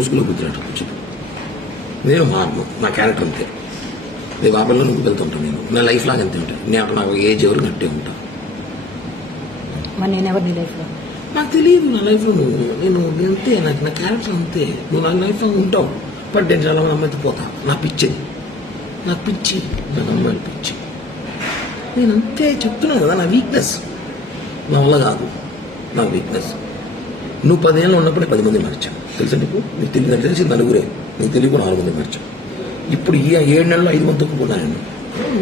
ముసుగులో గుర్తున్నట్టు కూర్చొని నేను మారను, నా క్యారెక్టర్ అంతే. రేపు ఆ పిల్లలు నువ్వు వెళ్తుంటాను, నేను నా లైఫ్ లాగా అంతే ఉంటాను. నేను నాకు ఏజ్ ఎవరు నట్టే ఉంటాను. మరి నేను ఎవరు నీ లైఫ్లో? నాకు తెలియదు నా లైఫ్లో నేను అంతే, నాకు నా క్యారెక్టర్ అంతే. నువ్వు నా లైఫ్లో ఉంటావు, బట్ నేను చాలా మంది అమ్మాయితో పోతా. నా పిచ్చి, నాకు పిచ్చి, నాకు అమ్మాయిలు పిచ్చి. నేను అంతే చెప్తున్నాను కదా, నా వీక్నెస్. నా వల్ల కాదు, నా వీక్నెస్. నువ్వు 10 ఏళ్ళు ఉన్నప్పుడే 10 మంది మార్చావు తెలుసా నీకు? నీకు తెలిసి నలుగురే, నీకు తెలియకు 4 మంది మార్చావు. ఇప్పుడు ఈ 7 నెలల్లో 5 మంది తక్కువ నేను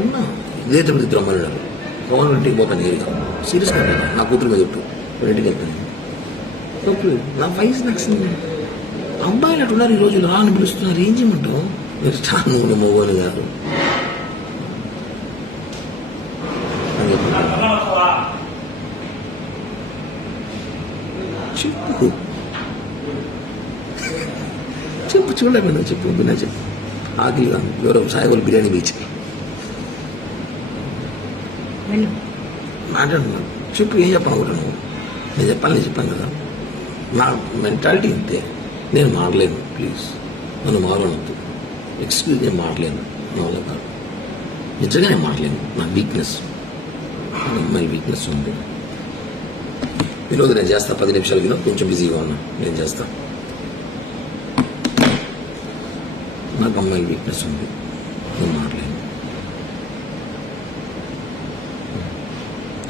ఉన్నా. ఇదే తిరుపతి ఇద్దరు అమ్మాయిలు ఉన్నారు. పవన్ ఇంటికి పోతాను నేరుగా, సీరియస్గా నా కూతురు మీద పెట్టు, ఇంటికి వెళ్తాను. నా వయసు నాకు అబ్బాయిలు అటు ఉన్నారు. ఈ రోజు రాని పిలుస్తున్నారు, ఏం చేయమంటావు? మీరు చాలా నువ్వు మగవాని కాదు. చెప్పు చెప్పు, చూడలేదు చెప్పు, విన్నా చెప్పు. ఆకలి కాదు, ఎవరో సాయివాళ్ళు బిర్యానీ బీచ్ మాట్లాడుతున్నాను. చెప్పు, ఏం చెప్పాలనుకుంటున్నావు? నేను చెప్పాను కదా, నా మెంటాలిటీ అంతే. నేను మారలేను, ప్లీజ్ నన్ను మారనొద్దు. ఎక్స్క్యూజ్, నేను మారలేను, నా వల్ల కాదు. నిజంగా నేను మారలేను, నా వీక్నెస్, నా అమ్మాయి వీక్నెస్ ఉంది. ఈరోజు నేను చేస్తా 10 నిమిషాలు వినో, కొంచెం బిజీగా ఉన్నా, నేను చేస్తా. నాకు అమ్మాయి వీక్నెస్ ఉంది, నేను మారలేను,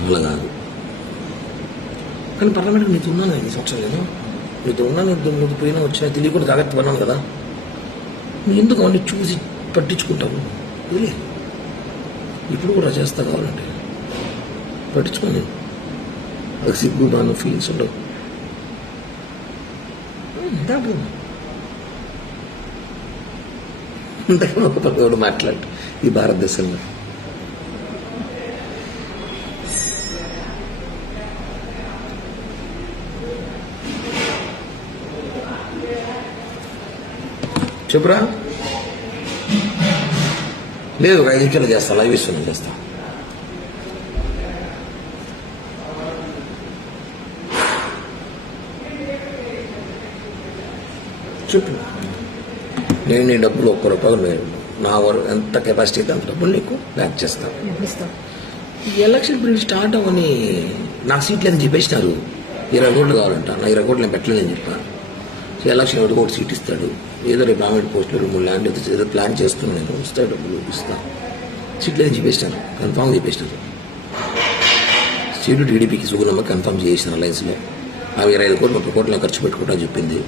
అలా కాదు. కానీ పర్లమెంట్కి నీతో ఉన్నాను, 5 సంవత్సరాలు నేను నీతో ఉన్నాను. నువ్వు పోయినా వచ్చినా తెలియకుండా జాగ్రత్త పడినాను కదా. నువ్వు ఎందుకు అవన్నీ చూసి పట్టించుకుంటావు? వదిలే, ఇప్పుడు కూడా చేస్తా కావాలంటే పట్టించుకోండి. అది సిగ్గు బాను ఫీలింగ్స్ ఉండవు. ఇంతకన్నా ఒక పక్కడు మాట్లాడు ఈ భారతదేశంలో. చెప్పురా. లేదు, 5 నిమిషాలు చేస్తా, లైవ్ ఇస్తున్నా, చేస్తా. చెప్పు. నేను నీ డబ్బులు 1 రూపాయలు నేను నా ఎంత కెపాసిటీ అయితే అంత డబ్బులు నీకు బ్యాక్ చేస్తాను. ఈ ఎలక్షన్ పీరియడ్ స్టార్ట్ అవ్వని నాకు సీట్లు అని చెప్పేసినారు. 20 కోట్లు కావాలంట. నా 20 కోట్లు నేను పెట్టలేదని చెప్పాను. సో ఎలక్షన్ ఎవరికి ఒక సీట్ ఇస్తాడు, ఏదో రేపు గవర్నమెంట్ పోస్టులు 3 ల్యాండ్ ఏదో ప్లాన్ చేస్తున్నాను, నేను ఇస్తాడు, డబ్బులు ఇస్తాను. సీట్లు అని చెప్పేసినారు, కన్ఫామ్ చెప్పేసినారు. సీటు టీడీపీకి సుగుణమ్మ కన్ఫామ్ చేసిన అలయన్స్లో. ఆ 25 కోట్లు 30 కోట్లు ఖర్చు పెట్టుకుంటా చెప్పింది.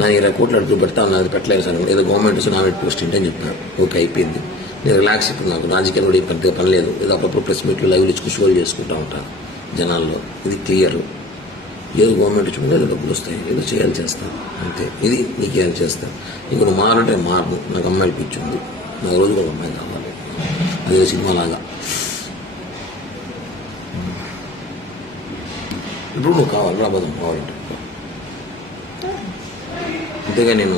నా 20 కోట్లు అడుగు పెడతా, నాది పెట్టలేదు సార్, ఏదో గవర్నమెంట్ నామినేట్ పోస్ట్ ఏంటని చెప్పాను. ఓకే, అయిపోయింది. నేను రిలాక్స్ ఇప్పుడు, నాకు రాజకీయాలు కూడా పెద్దగా పని లేదు. ఏదో అప్పుడప్పుడు ప్రెస్ మీట్లు లైవ్లు ఇచ్చుకుని షోలు చేసుకుంటూ ఉంటాను జనాల్లో. ఇది క్లియర్. ఏదో గవర్నమెంట్ ఇచ్చుకుంటే ఏదో డబ్బులు వస్తాయి, ఏదో చేయాలి చేస్తాను అంతే. ఇది నీకు చేయాలి చేస్తాను. ఇంక నువ్వు మారంటే మారను. నాకు అమ్మాయిలు పిచ్చి ఉంది, నాకు రోజు ఒక అమ్మాయి కావాలి. అదే సినిమాలాగా. ఇప్పుడు నువ్వు కావాలి, రాబోదాం కావాలంటే. అంతేగా నేను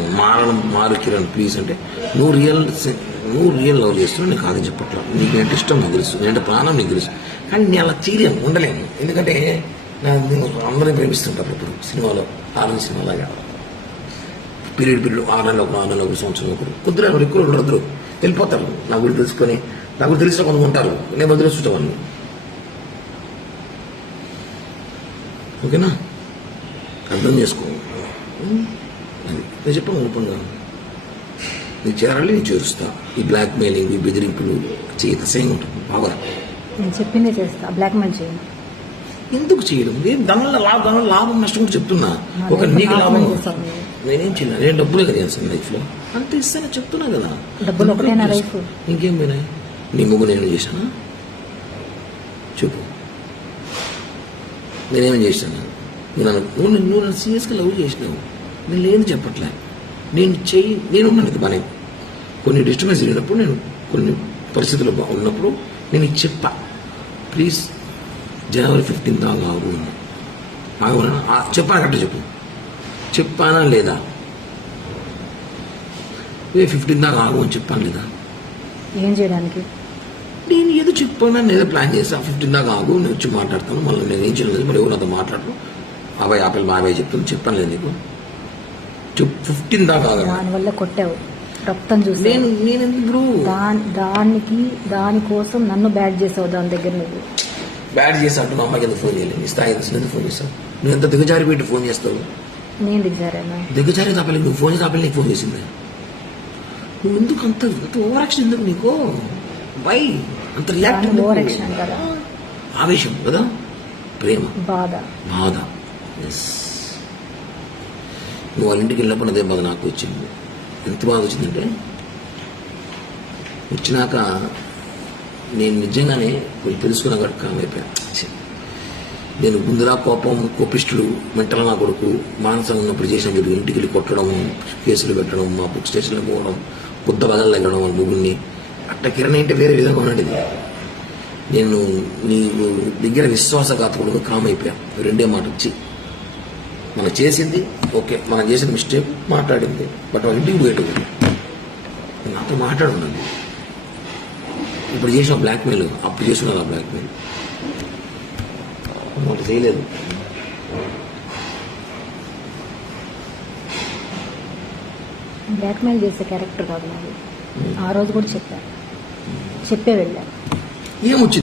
మారు కిరణ్ ప్లీజ్ అంటే నువ్వు రియల్ లవ్ చేస్తున్నావు. నీకు కాదని చెప్పట్లా. నీకు ఏంటి ఇష్టం నాకు తెలుసు, నేనంటే ప్రాణం నీకు తెలుసు. కానీ నేను అలా చేయలేను, ఉండలేను. ఎందుకంటే నేను అందరినీ ప్రేమిస్తుంటాను. ఇప్పుడు సినిమాలో ఆనంద్ సినిమాలాగా పీరియడ్ 6 నెలలు ఒకరు, 6 నెలలు ఒకరు, సంవత్సరం ఒకరు, కొద్దిగా ఎక్కువ ఉండరు, వెళ్ళిపోతారు. నా గురించి తెలుసుకొని, నా గురించి తెలిసిన కొంతమంది ఉంటారు, నేను వదిలేస్తుంటాను. ఓకేనా? అర్థం చేసుకో. అది నేను చెప్పాను ఓపెన్గా. నీకు చేరాలి, నేను చేరుస్తా. ఈ బ్లాక్ మెయిలింగ్, ఈ బెదిరింపులు చేత సేమ్ ఉంటుంది. బాగా నేను చెప్పిందే చేస్తా, బ్లాక్ మెయిల్ చేయను. ఎందుకు చేయడం? దానివల్ల లాభం నష్టం కూడా చెప్తున్నా. ఒక నీకు లాభం నేనేం చేయను, నేను డబ్బులే కదా చేస్తాను లైఫ్లో, అంత ఇస్తాను చెప్తున్నా కదా. డబ్బులు ఒకటేనా లైఫ్? ఇంకేం పోయినాయి? నీ ముగ్గు నేను చేశానా చెప్పు? నేనేమేం చేశాను? నువ్వు నన్ను సీరియస్గా లవ్ చేసినావు. నేను లేని చెప్పట్లే, నేనున్నాను ఇది బాగా. కొన్ని డిస్టర్బెన్స్ జరిగినప్పుడు, నేను కొన్ని పరిస్థితులు ఉన్నప్పుడు నేను ఇది చెప్పా, ప్లీజ్ జనవరి 15 దాకా ఆగు అన్నా. చెప్పాను కరెక్ట్ చెప్పు, చెప్పానా లేదా? 15 దాకా ఆగు అని చెప్పాను లేదా? ఏం చేయడానికి? నేను ఏదో చెప్పాను, నేను ఏదో ప్లాన్ చేసి 15 దాకా ఆగు, నేను వచ్చి మాట్లాడతాను. మళ్ళీ నేను ఏం చేయలేదు, మరి ఎవరు నాతో మాట్లాడరు. బాబాయ్ ఆపిల్ బాబాయ్ చెప్తాను, చెప్పాను లేదు నీకు? చెప్పు 15 దాకా ఆగరా? దానివల్ల కొట్టావు, రక్తం చూసి నేను ఇప్పుడు దానికోసం నన్ను బ్యాడ్ చేసావు. దాని దగ్గర నువ్వు బ్యాడ్ చేసి అంటూ మా అమ్మాయికి ఎందుకు ఫోన్ చేయలేదు? నీ స్థాయి ఎందుకు ఫోన్ చేస్తావు? నువ్వు ఎంత దిగజారి పెట్టి ఫోన్ చేస్తావు? నేను దిగజారాను. దిగజారి తప్పలే, నువ్వు ఫోన్ చేసి నీకు ఫోన్ చేసింది. నువ్వు ఎందుకు అంత ఓవరాక్షన్ ఎందుకు నీకు? వై అంత రియాక్ట్? ఓవరాక్షన్ కదా, ఆవేశం కదా, ప్రేమ, బాధ. ఎస్. నువ్వు వాళ్ళ ఇంటికి వెళ్ళినప్పుడు అదే బాధ నాకు వచ్చింది. ఎంత బాధ వచ్చిందంటే, వచ్చినాక నేను నిజంగానే కొంచెం తెలుసుకున్న అయిపోయాను. నేను ముందులా కోపిష్టుడు, మెంటల్ నా కొడుకు, మానసంగా ఉన్నప్పుడు చేసిన వీడు ఇంటికి వెళ్ళి కొట్టడం, కేసులు పెట్టడం, మా బుక్ స్టేషన్లో పోవడం, కొత్త బదలు తగ్గడం వాళ్ళ ముగ్గురిని. అట్ట కిరణ్ అంటే వేరే విధంగా ఉన్నది. నేను నీ దగ్గర విశ్వాసఘాతకుడుగా కామ్ అయిపోయాను. రెండే మాట వచ్చి మనం చేసింది ఓకే, మనం చేసిన మిస్టేక్ మాట్లాడింది, బట్ వాళ్ళ ఇంటికి పోయేటప్పుడు నాతో మాట్లాడున్నది. ఇప్పుడు చేసిన బ్లాక్మెయిల్, అప్పుడు చేస్తున్నారు ఆ బ్లాక్మెయిల్. వాళ్ళు చేయలేదు. బ్లాక్మెయిల్ చేసే క్యారెక్టర్ కాదు నాది. ఆ రోజు కూడా చెప్పే వెళ్ళా. ఏమొచ్చింది?